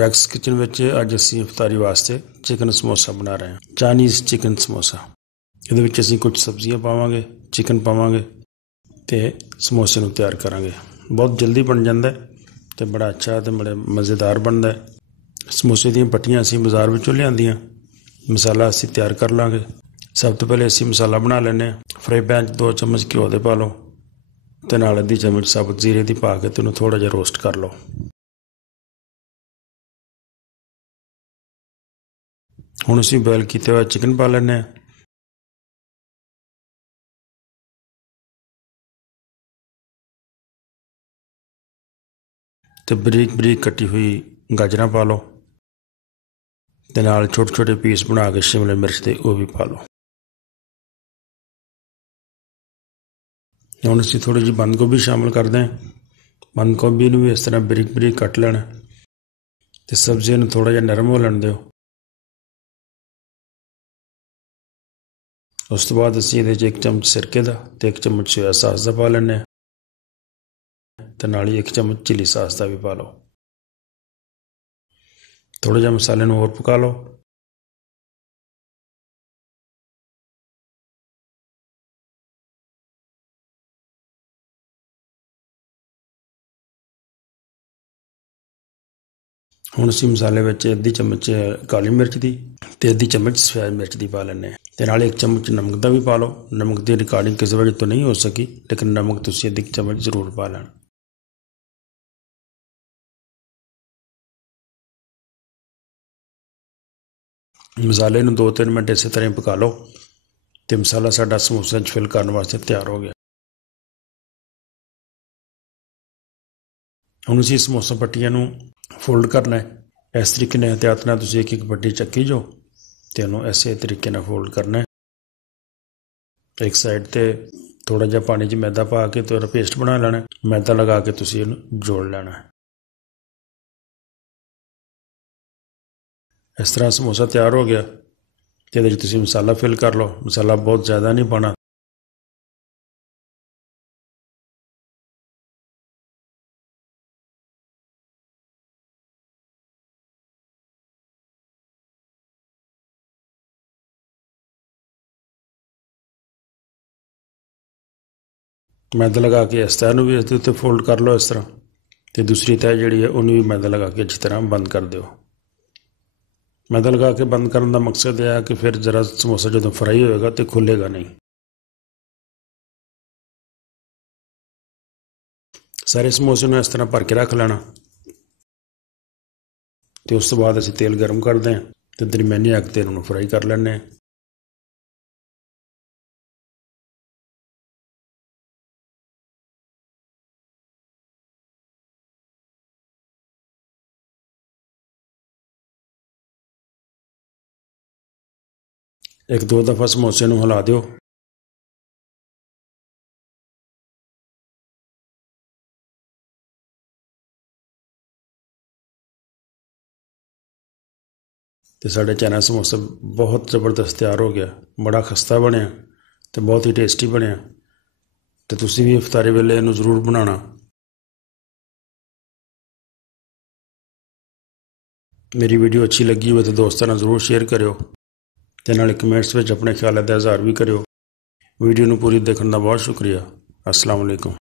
Racks kitchen ਵਿੱਚ ਅੱਜ ਅਸੀਂ ਇਫਤਾਰੀ ਵਾਸਤੇ ਚਿਕਨ ਸਮੋਸਾ ਬਣਾ ਰਹੇ ਹਾਂ। Chinese chicken samosa. ਇਹਦੇ ਵਿੱਚ ਅਸੀਂ ਕੁਝ ਸਬਜ਼ੀਆਂ ਪਾਵਾਂਗੇ, ਚਿਕਨ ਪਾਵਾਂਗੇ ਅਤੇ ਸਮੋਸੇ ਨੂੰ ਤਿਆਰ ਕਰਾਂਗੇ। ਬਹੁਤ ਜਲਦੀ ਬਣ ਜਾਂਦਾ ਅਤੇ ਬੜਾ ਅੱਛਾ ਅਤੇ ਬੜੇ ਮਜ਼ੇਦਾਰ ਬਣਦਾ। ਸਮੋਸੇ ਦੀਆਂ ਪੱਟੀਆਂ ਅਸੀਂ ਬਾਜ਼ਾਰ ਵਿੱਚੋਂ ਲਿਆਂਦੀਆਂ। ਮਸਾਲਾ ਅਸੀਂ ਤਿਆਰ ਕਰ ਲਾਂਗੇ। ਸਭ ਤੋਂ ਪਹਿਲੇ ਅਸੀਂ ਮਸਾਲਾ ਬਣਾ ਲੈਂਦੇ ਹਾਂ। ਫਰਾਈ ਪੈਨ 'ਚ 2 ਚਮਚ ਘਿਓ ਦੇ ਪਾ ਲਓ ਅਤੇ ਨਾਲ ਅੱਧੀ ਚਮਚ ਸਾਬੁਤ ਜ਼ੀਰੇ ਦੀ ਪਾ ਕੇ ਅਤੇ ਉਹਨੂੰ ਥੋੜ੍ਹਾ ਜਿਹਾ ਰੋਸਟ ਕਰ ਲਓ। ਹੁਣ ਅਸੀਂ ਬੋਇਲ ਕੀਤਾ ਹੋਇਆ ਚਿਕਨ ਪਾ ਲੈਂਦੇ ਹਾਂ। ਅਤੇ ਬਰੀਕ ਬਰੀਕ ਕੱਟੀ ਹੋਈ ਗਾਜਰਾਂ ਪਾ ਲਓ ਅਤੇ ਨਾਲ ਛੋਟੇ ਛੋਟੇ ਪੀਸ ਬਣਾ ਕੇ ਸ਼ਿਮਲਾ ਮਿਰਚ ਦੇ ਉਹ ਵੀ ਪਾ ਲਓ। ਹੁਣ ਅਸੀਂ ਥੋੜ੍ਹੀ ਜਿਹੀ ਬੰਦ ਗੋਭੀ ਸ਼ਾਮਿਲ ਕਰਦੇ ਹਾਂ। ਬੰਦ ਗੋਭੀ ਨੂੰ ਵੀ ਇਸ ਤਰ੍ਹਾਂ ਬਰੀਕ ਬਰੀਕ ਕੱਟ ਲੈਣਾ ਅਤੇ ਸਬਜ਼ੀ ਨੂੰ ਥੋੜ੍ਹਾ ਜਿਹਾ ਨਰਮ ਹੋ ਲੈਣ ਦਿਓ। ਉਸ ਤੋਂ ਬਾਅਦ ਅਸੀਂ ਇਹਦੇ 'ਚ 1 ਚਮਚ ਸਿਰਕੇ ਦਾ ਅਤੇ 1 ਚਮਚ ਸੋਇਆ ਸਾਸ ਦਾ ਪਾ ਲੈਂਦੇ ਹਾਂ ਅਤੇ ਨਾਲ ਹੀ 1 ਚਮਚ ਚਿੱਲੀ ਸਾਸ ਦਾ ਵੀ ਪਾ ਲਓ। ਥੋੜ੍ਹਾ ਜਿਹਾ ਮਸਾਲੇ ਨੂੰ ਹੋਰ ਪਕਾ ਲਓ। ਹੁਣ ਅਸੀਂ ਮਸਾਲੇ ਵਿੱਚ ਅੱਧੀ ਚਮਚ ਕਾਲੀ ਮਿਰਚ ਦੀ ਅਤੇ ਅੱਧੀ ਚਮਚ ਸਫੈਦ ਮਿਰਚ ਦੀ ਪਾ ਲੈਂਦੇ ਹਾਂ ਅਤੇ ਨਾਲ 1 ਚਮਚ ਨਮਕ ਦਾ ਵੀ ਪਾ ਲਓ। ਨਮਕ ਦੀ ਰਿਕਾਰਡਿੰਗ ਕਿਸੇ ਵਜ੍ਹਾ ਤੋਂ ਨਹੀਂ ਹੋ ਸਕੀ, ਲੇਕਿਨ ਨਮਕ ਤੁਸੀਂ ਅੱਧੀ ਚਮਚ ਜ਼ਰੂਰ ਪਾ ਲੈਣਾ। ਮਸਾਲੇ ਨੂੰ 2-3 ਮਿੰਟ ਇਸੇ ਤਰ੍ਹਾਂ ਹੀ ਪਕਾ ਲਓ ਅਤੇ ਮਸਾਲਾ ਸਾਡਾ ਸਮੋਸਿਆਂ 'ਚ ਫਿਲ ਕਰਨ ਵਾਸਤੇ ਤਿਆਰ ਹੋ ਗਿਆ। ਹੁਣ ਅਸੀਂ ਸਮੋਸਾ ਪੱਟੀਆਂ ਨੂੰ ਫੋਲਡ ਕਰਨਾ ਹੈ। ਇਸ ਤਰੀਕੇ ਨਾਲ ਅਹਿਤਿਆਤ ਨਾਲ ਤੁਸੀਂ ਇੱਕ ਪੱਟੀ ਚੱਕੀ ਜਾਓ ਅਤੇ ਉਹਨੂੰ ਇਸੇ ਤਰੀਕੇ ਨਾਲ ਫੋਲਡ ਕਰਨਾ। ਇੱਕ ਸਾਈਡ 'ਤੇ ਥੋੜ੍ਹਾ ਜਿਹਾ ਪਾਣੀ 'ਚ ਮੈਦਾ ਪਾ ਕੇ ਅਤੇ ਉਹਦਾ ਪੇਸਟ ਬਣਾ ਲੈਣਾ। ਮੈਦਾ ਲਗਾ ਕੇ ਤੁਸੀਂ ਇਹਨੂੰ ਜੋੜ ਲੈਣਾ। ਇਸ ਤਰ੍ਹਾਂ ਸਮੋਸਾ ਤਿਆਰ ਹੋ ਗਿਆ ਅਤੇ ਇਹਦੇ 'ਚ ਤੁਸੀਂ ਮਸਾਲਾ ਫਿਲ ਕਰ ਲਓ। ਮਸਾਲਾ ਬਹੁਤ ਜ਼ਿਆਦਾ ਨਹੀਂ ਪਾਉਣਾ। ਮੈਦਾ ਲਗਾ ਕੇ ਇਸ ਤਹਿ ਨੂੰ ਵੀ ਇਸਦੇ ਉੱਤੇ ਫੋਲਡ ਕਰ ਲਓ ਇਸ ਤਰ੍ਹਾਂ, ਅਤੇ ਦੂਸਰੀ ਤਹਿ ਜਿਹੜੀ ਹੈ ਉਹਨੂੰ ਵੀ ਮੈਦਾ ਲਗਾ ਕੇ ਅੱਛੀ ਤਰ੍ਹਾਂ ਬੰਦ ਕਰ ਦਿਓ। ਮੈਦਾ ਲਗਾ ਕੇ ਬੰਦ ਕਰਨ ਦਾ ਮਕਸਦ ਇਹ ਹੈ ਕਿ ਫਿਰ ਜ਼ਰਾ ਸਮੋਸਾ ਜਦੋਂ ਫਰਾਈ ਹੋਏਗਾ ਤਾਂ ਖੁੱਲ੍ਹੇਗਾ ਨਹੀਂ। ਸਾਰੇ ਸਮੋਸੇ ਨੂੰ ਇਸ ਤਰ੍ਹਾਂ ਭਰ ਕੇ ਰੱਖ ਲੈਣਾ ਅਤੇ ਉਸ ਤੋਂ ਬਾਅਦ ਅਸੀਂ ਤੇਲ ਗਰਮ ਕਰਦੇ ਹਾਂ ਅਤੇ ਦਰਮਿਆਨੀ ਅੱਗ 'ਤੇ ਇਹਨੂੰ ਫਰਾਈ ਕਰ ਲੈਂਦੇ ਹਾਂ। ਇੱਕ ਦੋ ਦਫਾ ਸਮੋਸੇ ਨੂੰ ਹਿਲਾ ਦਿਓ। ਅਤੇ ਸਾਡੇ ਚਾਈਨਾ ਸਮੋਸਾ ਬਹੁਤ ਜ਼ਬਰਦਸਤ ਤਿਆਰ ਹੋ ਗਿਆ। ਬੜਾ ਖਸਤਾ ਬਣਿਆ ਅਤੇ ਬਹੁਤ ਹੀ ਟੇਸਟੀ ਬਣਿਆ। ਅਤੇ ਤੁਸੀਂ ਵੀ ਇਫਤਾਰੀ ਵੇਲੇ ਇਹਨੂੰ ਜ਼ਰੂਰ ਬਣਾਉਣਾ। ਮੇਰੀ ਵੀਡੀਓ ਅੱਛੀ ਲੱਗੀ ਹੋਵੇ ਤਾਂ ਦੋਸਤਾਂ ਨਾਲ ਜ਼ਰੂਰ ਸ਼ੇਅਰ ਕਰਿਓ ਅਤੇ ਨਾਲੇ ਕਮੈਂਟਸ ਵਿੱਚ ਆਪਣੇ ਖਿਆਲਾਂ ਦਾ ਇਜ਼ਹਾਰ ਵੀ ਕਰਿਓ। ਵੀਡੀਓ ਨੂੰ ਪੂਰੀ ਦੇਖਣ ਦਾ ਬਹੁਤ ਸ਼ੁਕਰੀਆ। ਅਸਲਾਮ ਵਾਲੇਕੁਮ।